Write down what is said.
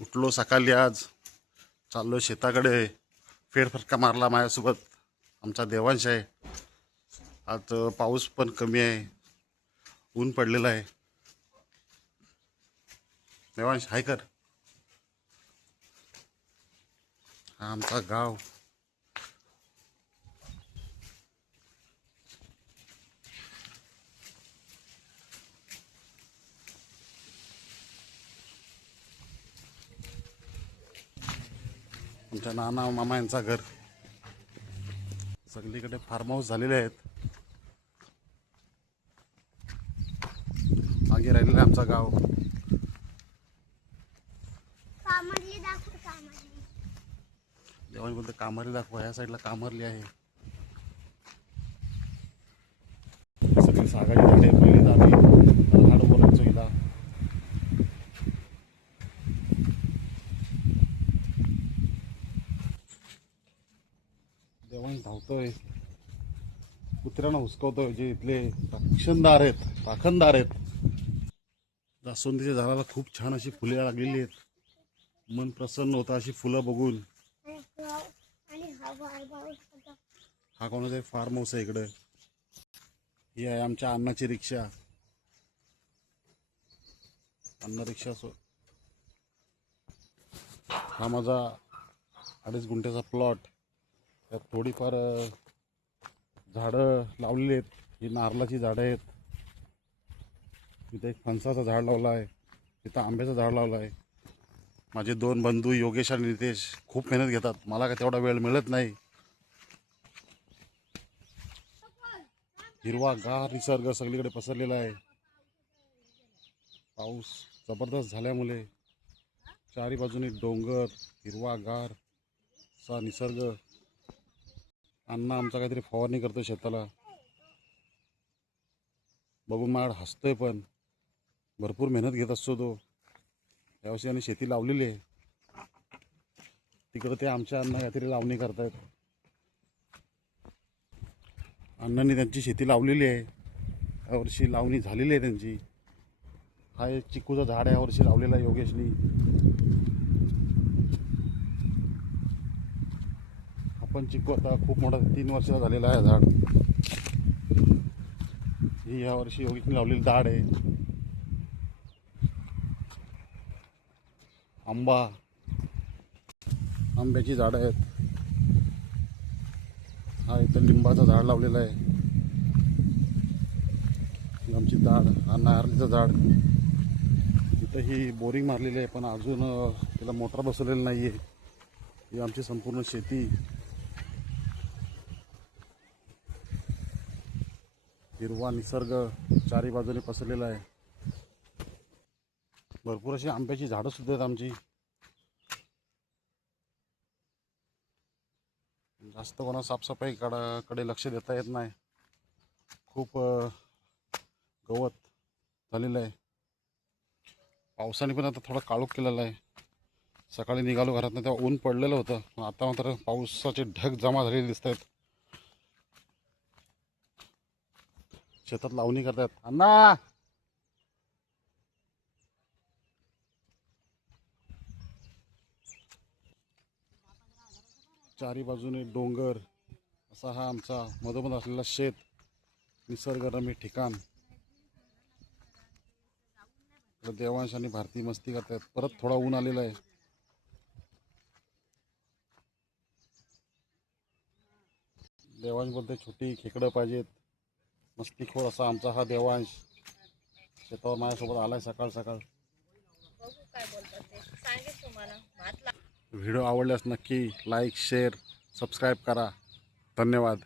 उठलो सकाळी, आज चाललो शेताकडे. फेरफटका मारला माझ्यासोबत आमचा देवांश आहे. आज पाऊस पण कमी आहे, ऊन पडलेलं आहे. देवांश हाय कर. हा आमचा गाव. आमच्या नाना मामा यांचा घर. सगळीकडे फार्म हाऊस झालेले आहेत. मागे राहिलेलं आहे आमचा गाव. देवांश बोलते कामारी दाखवा. या साईडला कामारली आहे. सगळी सागाची झाडे पहिली झाली झाड बोलायचो हिला. देवांश धावतोय, कुत्र्यांना हुसकवतोय. जे इथले राखणदार आहेत. जास्वंदीच्या झाडाला खूप छान अशी फुले लागलेली आहेत. मन प्रसन्न होतं अशी फुलं बघून. हा कोणाचा फार्म हाऊस आहे इकडे. ही आहे आमच्या अण्णाची रिक्षा. अण्णा रिक्षा. हा माझा 2.5 गुंठ्याचा प्लॉट. त्यात थोडीफार झाडं लावलेली आहेत. ही नारळाची झाडं आहेत. इथे एक फणसाचं झाड लावलं आहे. इथं आंब्याचं झाड लावलं आहे. माझे 2 बंधू योगेश आणि नितेश खूप मेहनत घेतात. मला काय तेवढा वेळ मिळत नाही. हिरवा गार निसर्ग सगळीकडे पसरलेला आहे. पाऊस जबरदस्त झाल्यामुळे चारी बाजूने डोंगर, हिरवा गार असा निसर्ग. अण्णा आमचा काहीतरी फवारणी करतो शेताला. बघून माझ्याकडे हसतोय, पण भरपूर मेहनत घेत असतो तो. यावर्षी आणि शेती लावलेली आहे. तिकडं ते आमच्या अण्णा काहीतरी लावणी करतायत. अण्णांनी त्यांची शेती लावलेली आहे. यावर्षी लावणी झालेली आहे त्यांची. हा एक चिकूचं झाड आहे, यावर्षी लावलेला आहे योगेशनी. आपण चिकू आता खूप मोठा 3 वर्षाचा झालेला आहे झाड. ही यावर्षी योगेशनी लावलेली झाड आहे. आंब्याची झाडं आहेत. हा इथं लिंबाचं झाड लावलेलं आहे. आमची झाड. हा नारळीचं झाड. इथं ही बोरिंग मारलेली आहे, पण अजून त्याला मोटर बसवलेलं नाही आहे. ही आमची संपूर्ण शेती. हिरवा निसर्ग चारी बाजूने पसरलेला आहे. भरपूर अशी आंब्याची झाडं सुद्धा आहेत आमची. जास्त कोणा साफसफाईकडे लक्ष देता येत नाही. खूप गवत झालेलं आहे. पावसाने पण आता थोडा काळोख केलेला आहे. सकाळी निघालो घरातनं तेव्हा ऊन पडलेलं होतं, पण आता मात्र पावसाचे ढग जमा झालेले दिसत आहेत. शेतात लावणी करतात. अण्णा चारी बाजूने डोंगर असा हा आमचा मधोमध असलेला शेत. निसर्गरम्य ठिकाण. देवांश आणि भारती मस्ती करतात. परत थोडा ऊन आलेला आहे. देवांश बोलते छोटी खेकडं पाहिजेत. मस्तीखोर असा आमचा हा देवांश शेतावर माझ्यासोबत आलाय सकाळ सकाळ. व्हिडिओ आवडल्यास नक्की लाईक, शेअर, सबस्क्राईब करा. धन्यवाद.